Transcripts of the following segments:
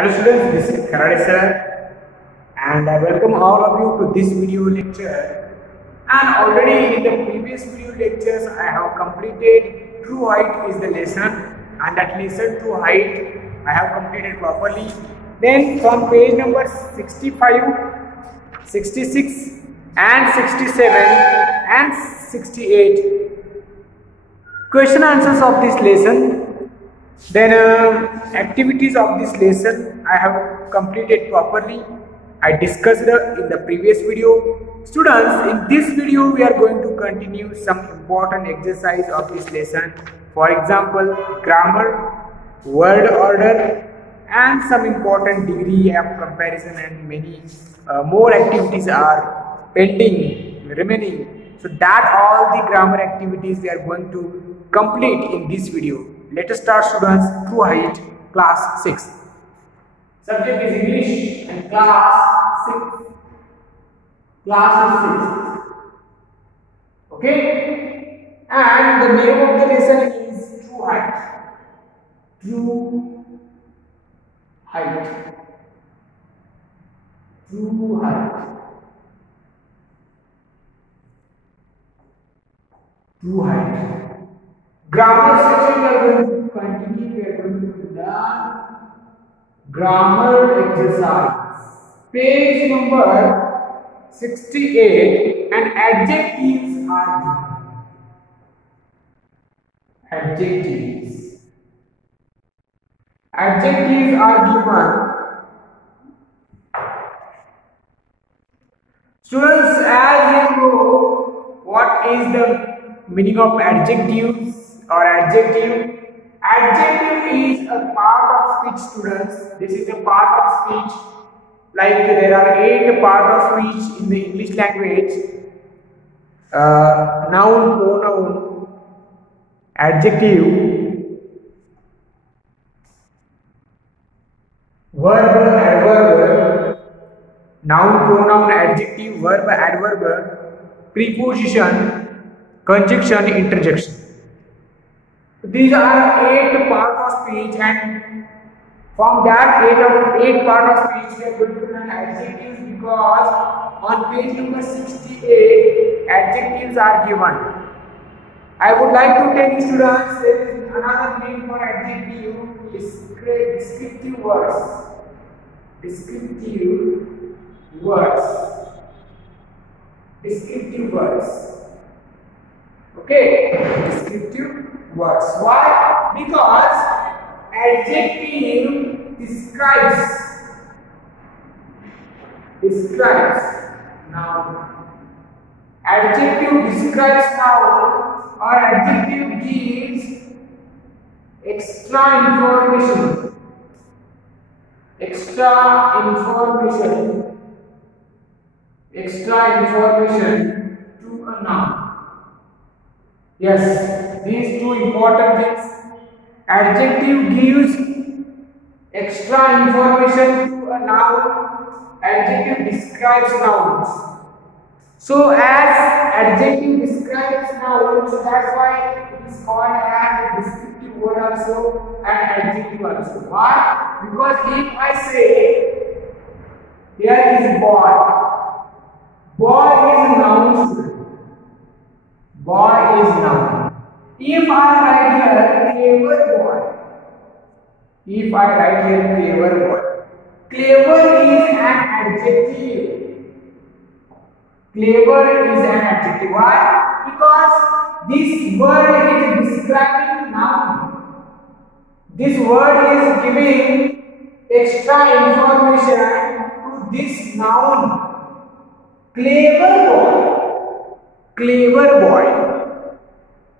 Hello students, this is Karade sir and I welcome all of you to this video lecture. And already in the previous video lectures I have completed true height is the lesson, and that lesson true height I have completed properly. Then from page number 65, 66 and 67 and 68 question answers of this lesson. Then activities of this lesson I have completed properly. I discussed in the previous video. Students, in this video we are going to continue some important exercise of this lesson. For example, grammar, word order and some important degree of comparison, and many more activities are pending, remaining. So that all the grammar activities we are going to complete in this video. Let us start students. True height, class 6. Subject is English and class 6. Class is 6. Okay? And the name of the lesson is true height. True height. True height. True height. Grammar section we are going to continue. We are going to learn grammar exercise. Page number 68, and adjectives are given. Adjectives. Adjectives are given. Students, as you know, what is the meaning of adjectives? Or adjective. Adjective is a part of speech, students. This is a part of speech. Like there are 8 parts of speech in the English language. Noun, pronoun, adjective, verb, adverb, noun, pronoun, adjective, verb, adverb, preposition, conjunction, interjection. These are 8 parts of speech, and from that 8 part of speech we are going to learn adjectives, because on page number 68 adjectives are given. I would like to tell you students, there is another name for adjective, descriptive words. Descriptive words. Descriptive words. Okay, descriptive words. Why? Because adjective describes noun. Adjective describes noun, or adjective gives extra information. Extra information to a noun. Yes, these two important things. Adjective gives extra information to a noun. Adjective describes nouns. So as adjective describes nouns, so that's why it is called as a descriptive word also and adjective also. Why? Because if I say here is boy. Boy is noun. Boy is noun. If I write here clever boy, clever is an adjective. Clever is an adjective. Why? Because this word is describing noun. This word is giving extra information to this noun. Clever boy. Clever boy.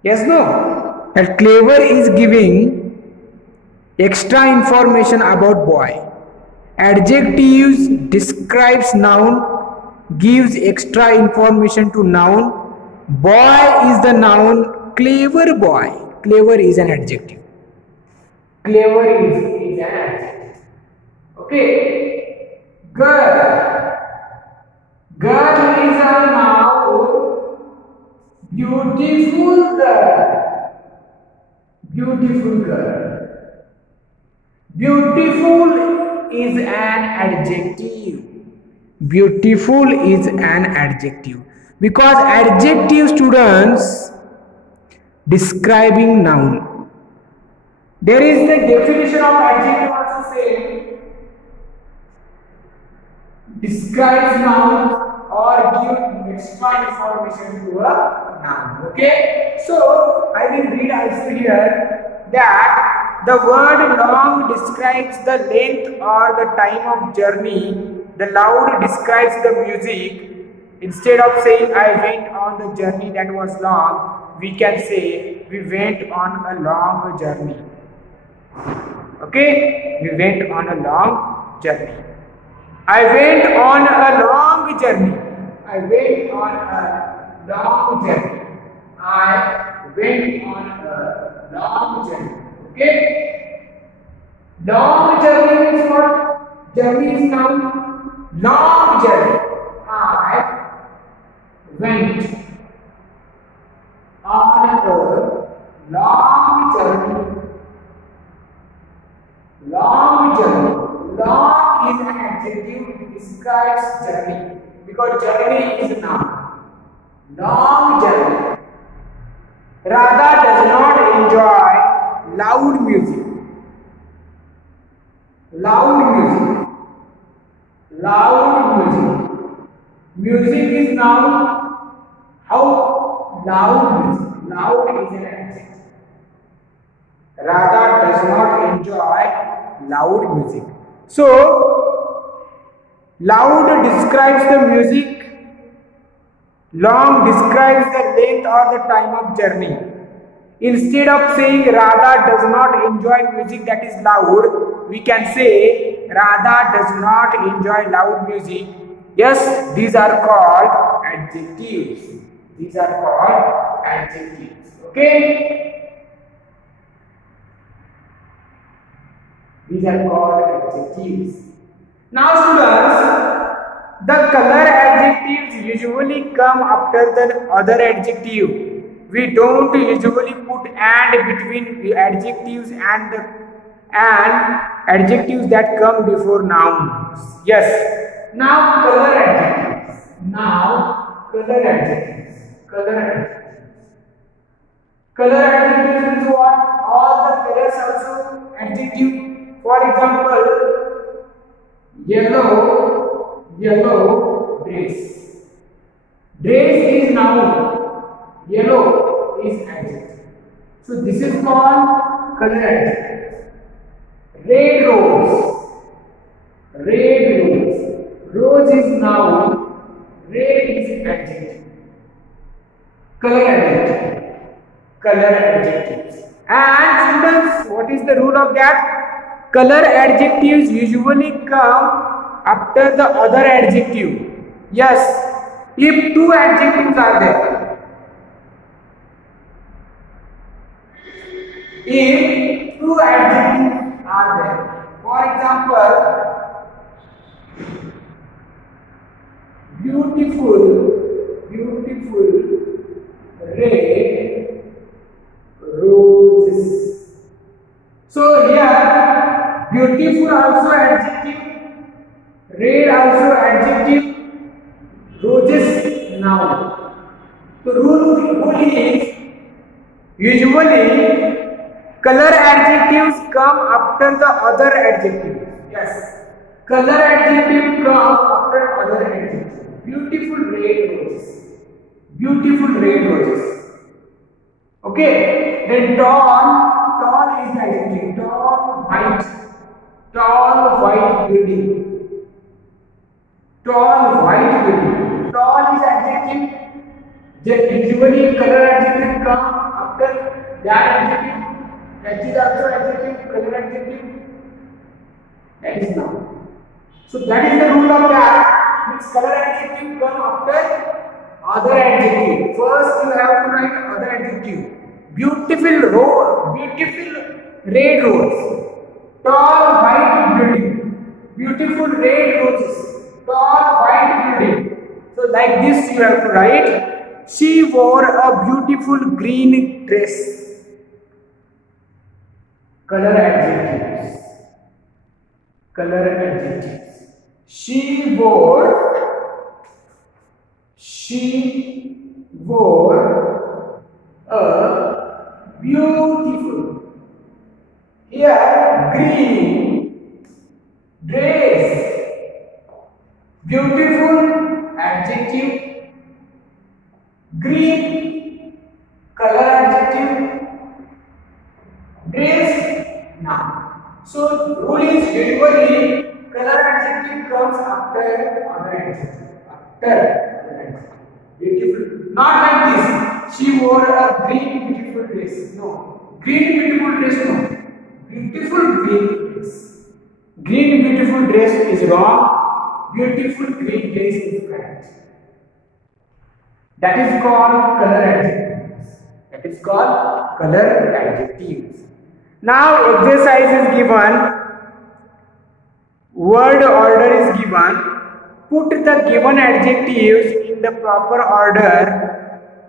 Yes, no? That clever is giving extra information about boy. Adjectives describes noun, gives extra information to noun. Boy is the noun, clever boy. Clever is an adjective. Clever is an adjective. Okay. Girl. Girl is a noun. Beautiful girl. Beautiful girl. Beautiful is an adjective. Beautiful is an adjective because adjective, students, describing noun. There is the definition of adjective also say describes noun or give extra information to a noun. Okay, so I will read also here that the word long describes the length or the time of journey. The loud describes the music. Instead of saying I went on the journey that was long, we can say we went on a long journey. Okay, we went on a long journey. I went on a long journey. I went on a long journey. I went on a long journey. Okay? Long journey means what? Journey is noun. Long journey. I went on a long journey. Long journey. Long is an adjective, it describes journey because journey is a noun. Long journey. Radha does not enjoy loud music. Loud music. Loud music. Music is noun. How? Loud music. Loud is an adjective. Radha does not enjoy loud music. So, loud describes the music, long describes the length or the time of journey. Instead of saying Radha does not enjoy music that is loud, we can say Radha does not enjoy loud music. Yes, these are called adjectives. These are called adjectives. Okay? These are called adjectives. Now students, the color adjectives usually come after the other adjective. We don't usually put and between the adjectives and adjectives that come before nouns. Yes. Now color adjectives. Now color adjectives. Color adjectives. Color adjectives is what? All the colors also adjective. For example, yellow, yellow dress. Dress is noun, yellow is adjective. So this is called color adjective. Red rose, red rose. Rose is noun, red is adjective. Color adjective, color adjectives. And students, what is the rule of that? Color adjectives usually come after the other adjective. Yes, if two adjectives are there. If two adjectives are there. For example, beautiful, beautiful, red roses. So here, beautiful also adjective, red also adjective, roses noun. So rule is usually color adjectives come after the other adjectives. Yes, color adjective come after other adjectives. Beautiful red roses. Beautiful red roses. Okay. Then tall is the adjective. Tall white building. Tall white building. Tall is adjective. Usually color adjective come after that adjective. That is also adjective, color adjective. That is noun. So that is the rule of that. Means color adjective come after other adjective. First you have to write other adjective. Beautiful red rose. Tall white building. Beautiful red roses. Tall white building. So like this you have to write. She wore a beautiful green dress. Color adjectives. color adjectives. She wore a beautiful, here green dress. Beautiful adjective, green color adjective, dress noun. So rule is usually color adjective comes after other adjective. Beautiful. Not like this. She wore a green beautiful dress. No. Green beautiful dress. No. Beautiful green dress. Green beautiful dress is wrong. Beautiful green dress is correct. That is called color adjectives. That is called color adjectives. Now exercise is given. Word order is given. Put the given adjectives in the proper order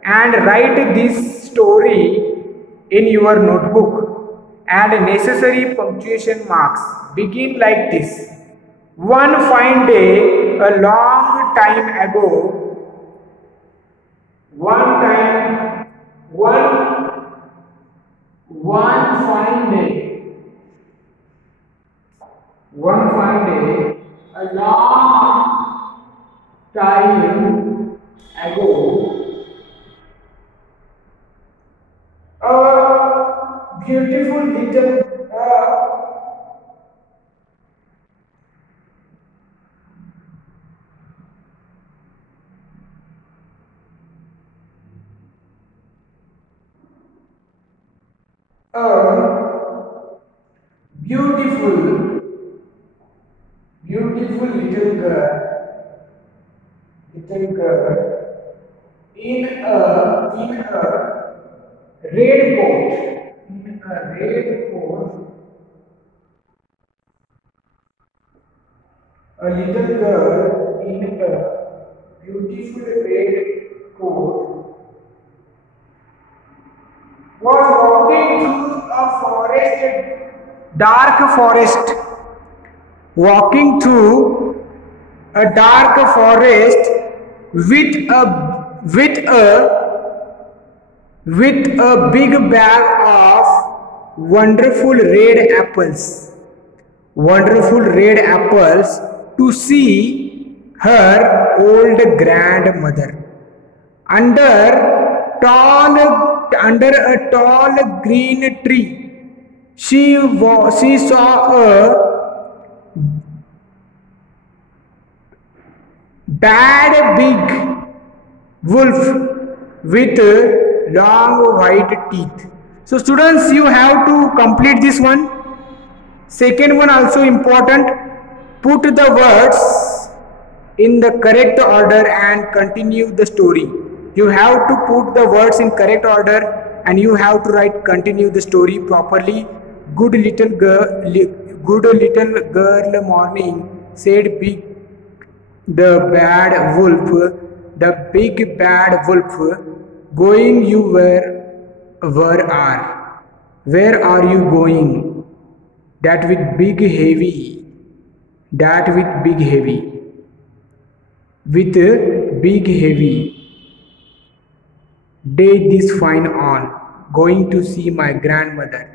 and write this story in your notebook. Add necessary punctuation marks. Begin like this. One fine day, a long time ago. One fine day. One fine day, a long time ago, a beautiful little beautiful little girl in a red coat. A little girl in a beautiful red coat was walking through a dark forest. Walking through a dark forest with a big bag of wonderful red apples. To see her old grandmother. Under a tall green tree, she saw a bad big wolf with long white teeth. So students, you have to complete this one. Second one also important. Put the words in the correct order and continue the story. You have to put the words in correct order and you have to write continue the story properly. Good little girl morning said the big bad wolf, going you where are? Where are you going? That with big heavy. Day this fine on, going to see my grandmother,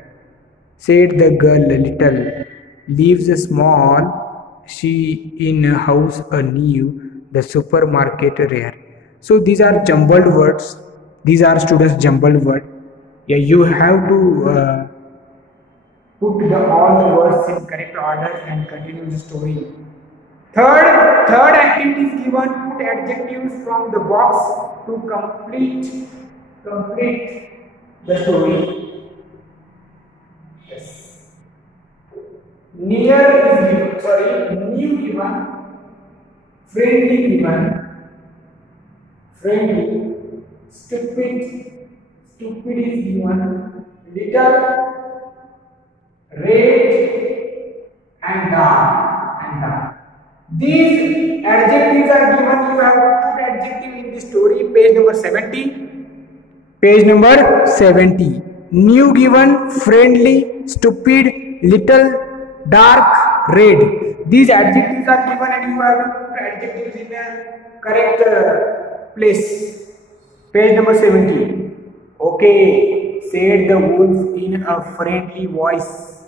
said the girl little, leaves small, she in a house a new, the supermarket rare. So these are jumbled words. These are students jumbled word. Yeah, you have to put all the words in correct order and continue the story. Third activity is given. Put adjectives from the box to complete the story. Yes. New given, friendly given, stupid is given, little, red and dark. These adjectives are given. You have to put adjective in the story. Page number 70. New given, friendly, stupid, little, dark red. These adjectives are given and you have to put adjectives in the correct place. Page number 17. Okay, said the wolf in a friendly voice,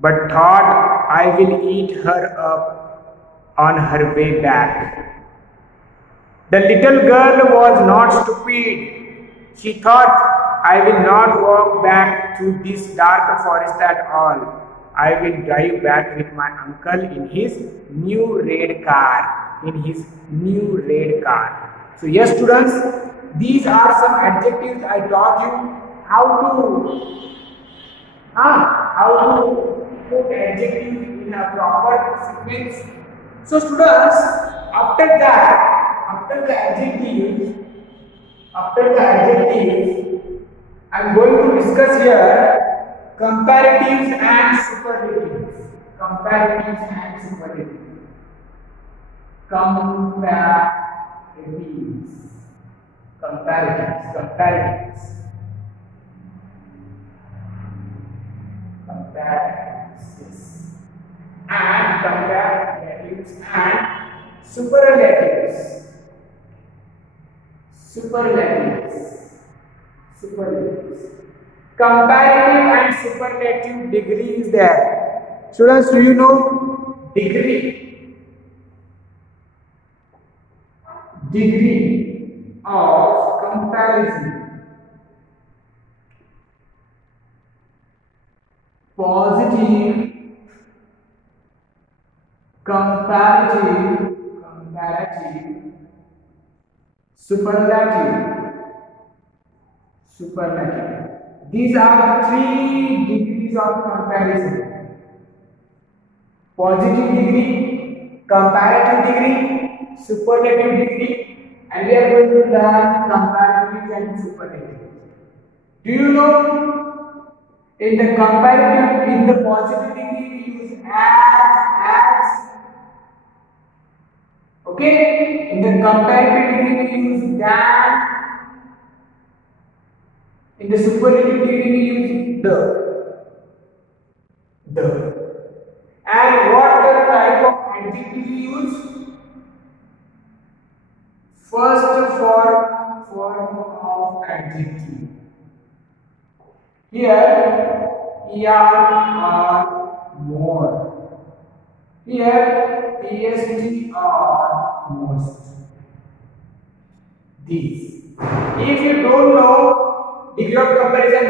but thought, I will eat her up on her way back. The little girl was not stupid. She thought, I will not walk back through this dark forest at all. I will drive back with my uncle in his new red car. So yes students, these are some adjectives I taught you how to put adjectives in a proper sequence. So students, after the adjectives, I am going to discuss here comparatives and superlatives. Comparatives and superlatives. Comparative and superlative degree is there. Students, do you know degree? Degree of comparison. Positive, comparative, superlative. These are the 3 degrees of comparison. Positive degree, comparative degree, superlative degree, and we are going to learn comparatives and superlatives. Do you know in the comparative, in the positive degree we use as. Okay, in the comparative degree we use than. In the superlative degree we use the. And what type of adjective we use? First form of adjective. Here or more. Here est or most. These. If you don't know degree of comparison,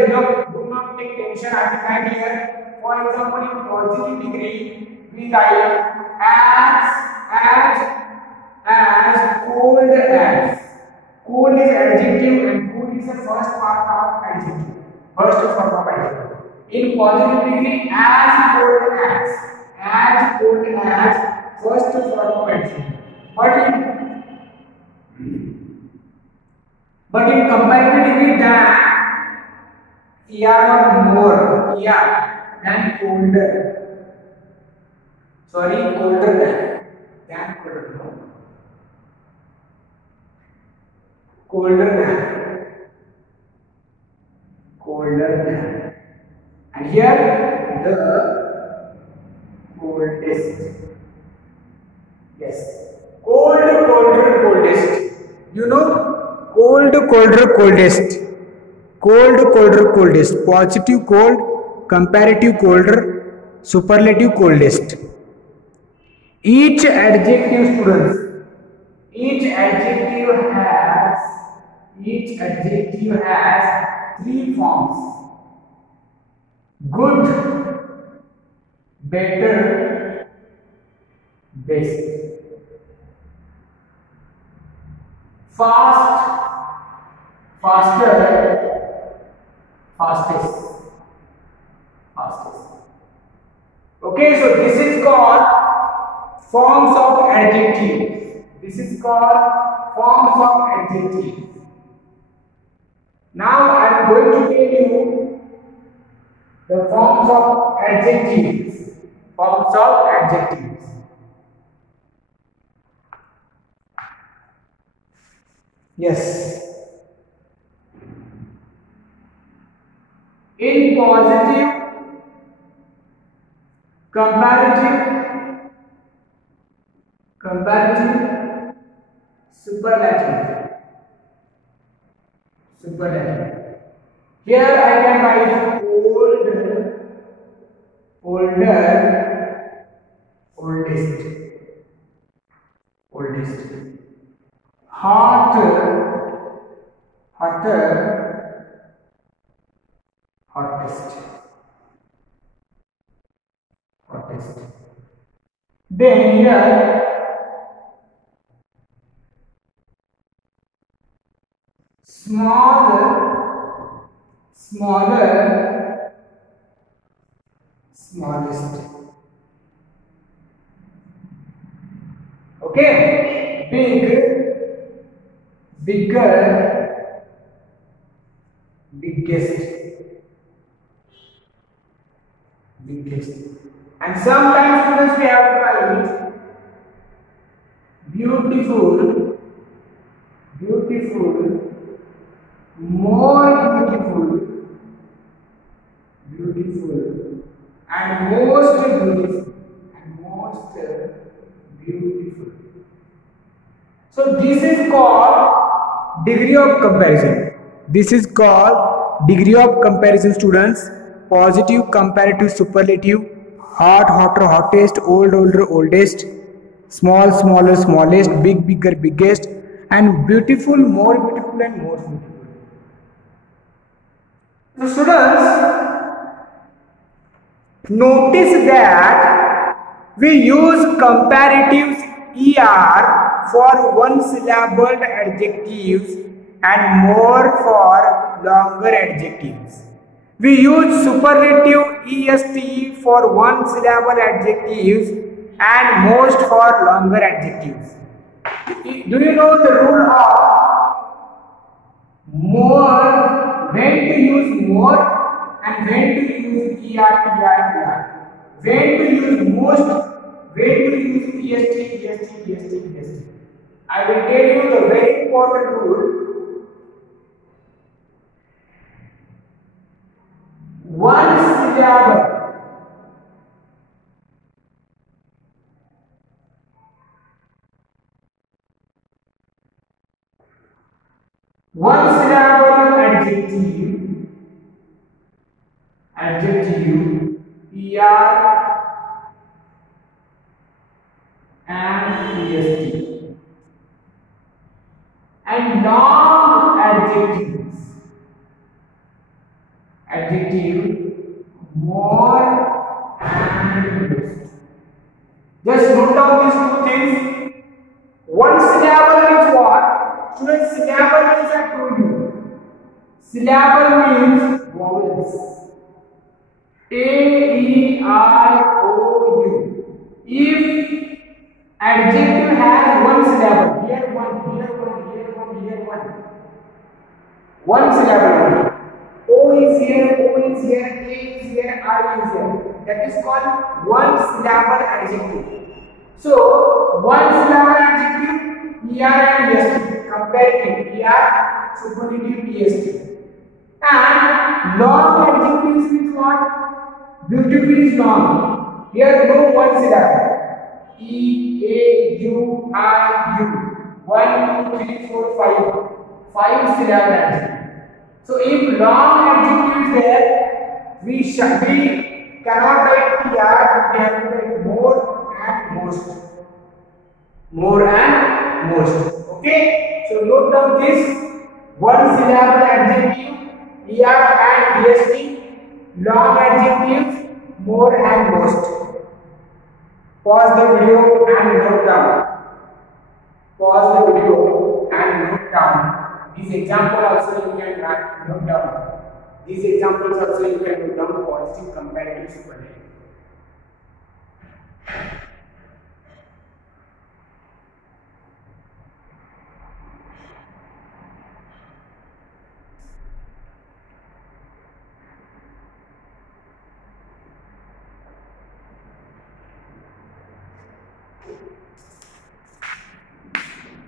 do not take tension. I will write here. For example, in positive degree, we write as, cold as. Cold is adjective and cool is the first part of adjective. First form of adjective. In positive degree, as cold as, first form of adjective. But in comparative degree, than, or more, than colder. Sorry, colder than colder. No. Colder than. And here the coldest. Yes. Cold, colder, coldest. You know, cold, colder, coldest. Cold, colder, coldest. Positive cold, comparative colder, superlative coldest. Each adjective, students, each adjective has 3 forms: good, better, best. Fast, faster, fastest. Okay, so this is called forms of adjective. Now I am going to tell you the forms of adjectives. Yes. In positive comparative, comparative, superlative, superlative. Here I can write older, older, oldest, oldest, hotter, hotter, hottest, hottest. Then here smaller, smaller, smallest. Okay, big, bigger, biggest, biggest. And sometimes students we have to write beautiful, beautiful, more beautiful, beautiful, and most beautiful, and most beautiful. So this is called degree of comparison. This is called degree of comparison, students. Positive, comparative, superlative, hot, hotter, hottest, old, older, oldest, small, smaller, smallest, big, bigger, biggest, and beautiful, more beautiful, and most beautiful. So students, notice that we use comparatives ER for one syllable adjectives and more for longer adjectives. We use superlative EST for one syllable adjectives and most for longer adjectives. Do you know the rule of more, when to use more and when to use ER? When to use most, when to use EST. I will tell you the very important rule. One syllable, one syllable adjective, ER and EST, and long adjectives, more and less. Just note down these two things. One syllable means what? Students, syllable means I told you. Syllable means vowels. A, E, I, O, U. If adjective has one syllable, here one. One syllable. O is here, A is here, I is here. That is called one syllable adjective. So, one syllable adjective, ER and EST, comparative, ER, superlative, EST. And long adjectives means what? Beautiful is long. Here no one syllable. E, A, U, I, U. 1, 2, 3, 4, 5. 5 syllable adjective. So if long adjective is there, we cannot write PR, we have to write more and most. More and most. Okay? So note down this. One syllable adjective, ER and EST. Long adjectives, more and most. Pause the video and note down. Pause the video and note down. This example also you can note down. These examples also you can note down. Positive, comparative, superlative.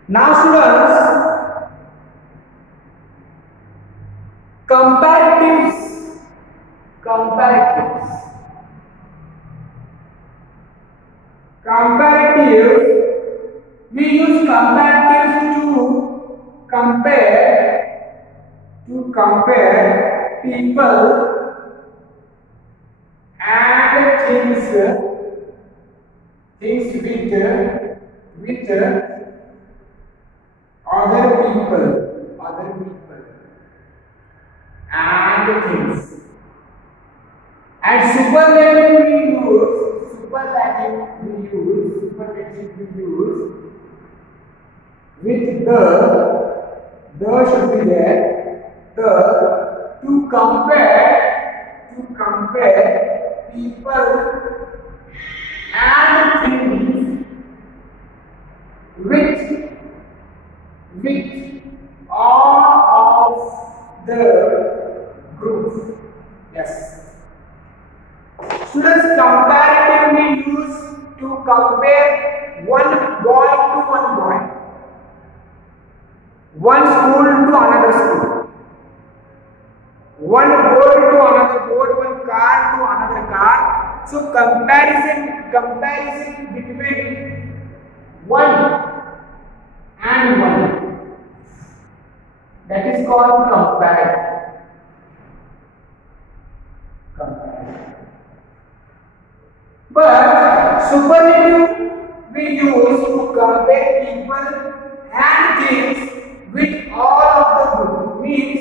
Now students, comparatives. Comparative, we use comparatives to compare people and things with other people and things. And superlative we use with the should be there, the to compare people and things with all of the groups. Yes. Students, comparative we use to compare one boy to one boy, one school to another school, one board to another board, one car to another car. So comparison between one and one, that is called comparative. But superlative we use to compare people and things with all of the group. Means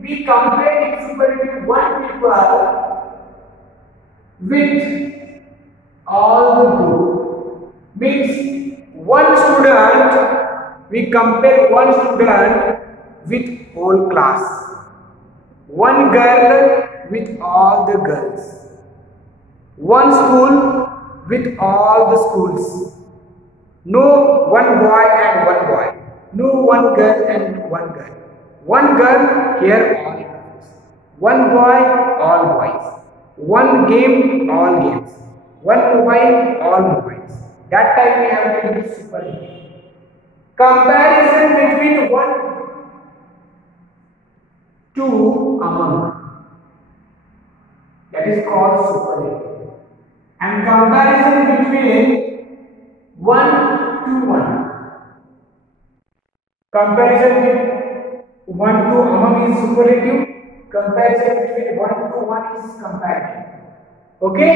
we compare in superlative one people with all the group. Means one student, we compare one student with whole class, one girl with all the girls, one school with all the schools. No one boy and one boy, no one girl and one girl. One girl, here all girls, one boy, all boys, one game, all games, one mobile, all mobiles. That time we have to use superlative. Comparison between one to among, that is called superlative. And comparison between one to one, comparison with one to among is superlative, comparison between one to one is comparative. Okay,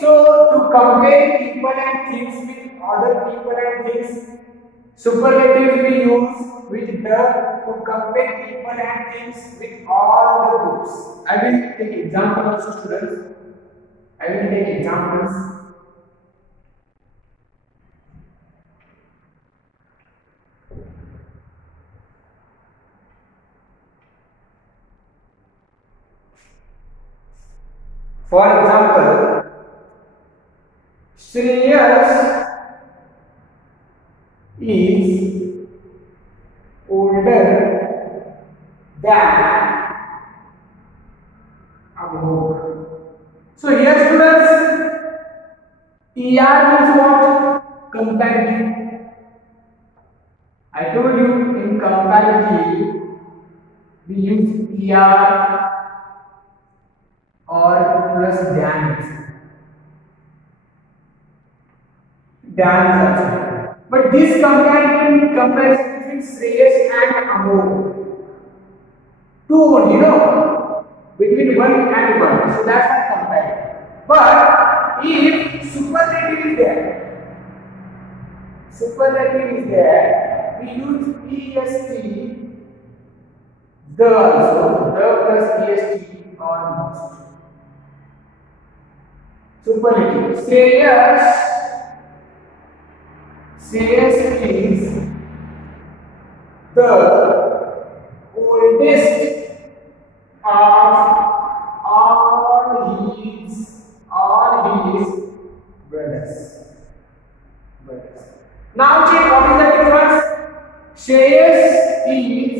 so to compare people and things with other people and things, superlative we use with the to compare people and things with all the groups. I will take examples, students. I will take examples. For example, Shreyas is older than Amol. So here students, ER means what? Comparative. I told you in comparative we use ER or plus than. But this comparison between Shreyas and Amol, two only, between one and one. So that's not comparative. But if superlative is there, we use EST, the also, the plus EST or most. Superlative. Shreyas is the oldest of all his brothers. Now check what is the difference. Shreyas is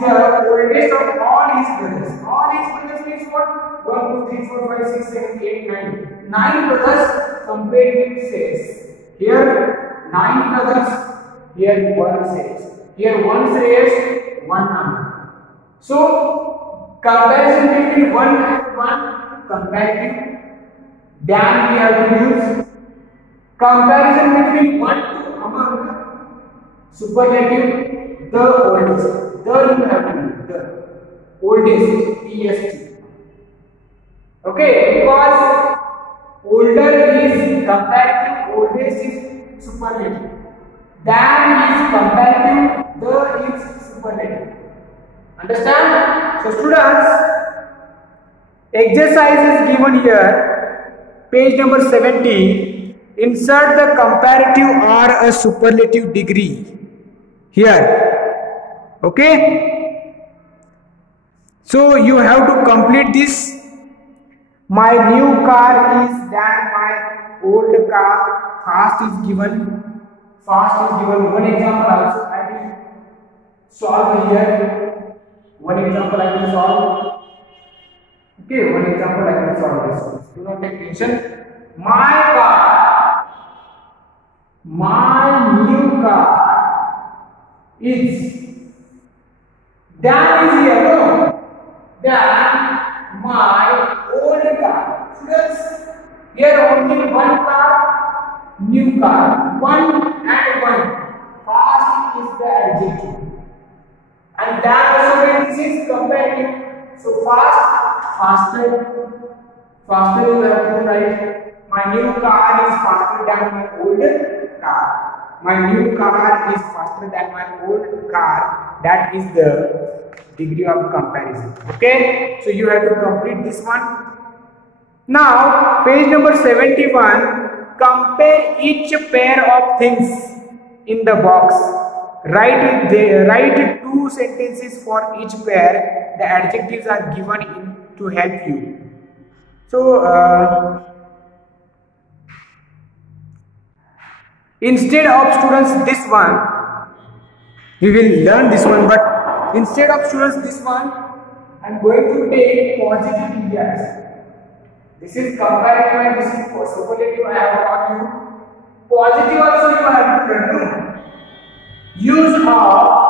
the oldest of all his brothers. All his brothers means what? 1, 2, 3, 4, 5, 6, 7, 8, 9. 9 brothers compared with Shreyas. Here 9 brothers, here 1 Shreyas. Here 1 Shreyas, 1 Amol. So comparison between 1 and 1 comparative. Then we have to use Comparison between one to among superlative, the oldest. The you have to use the oldest, est. Okay, because older is comparative, oldest is superlative. Than is comparative, the is superlative. Understand? So students, exercise is given here, page number 70. Insert the comparative or a superlative degree here. Okay. So you have to complete this. My new car is than my old car. Fast is given. Fast is given. One example also I will solve here. One example I will solve. Okay, one example I will solve this. Do not take tension. My new car is than is here, no? Than my old car. Students, here only one car, new car. One and one. Fast is the adjective. And that also this is comparative. So faster you have to write. My new car is faster than my old car. My new car is faster than my old car. That is the degree of comparison. Okay, so you have to complete this one. Now page number 71. Compare each pair of things in the box. Write two sentences for each pair. The adjectives are given in to help you. So instead of students this one, we will learn this one, but instead of students this one, I am going to take positive indexes. This is comparative and this is superlative. I have taught you. Positive also you have to learn. Use of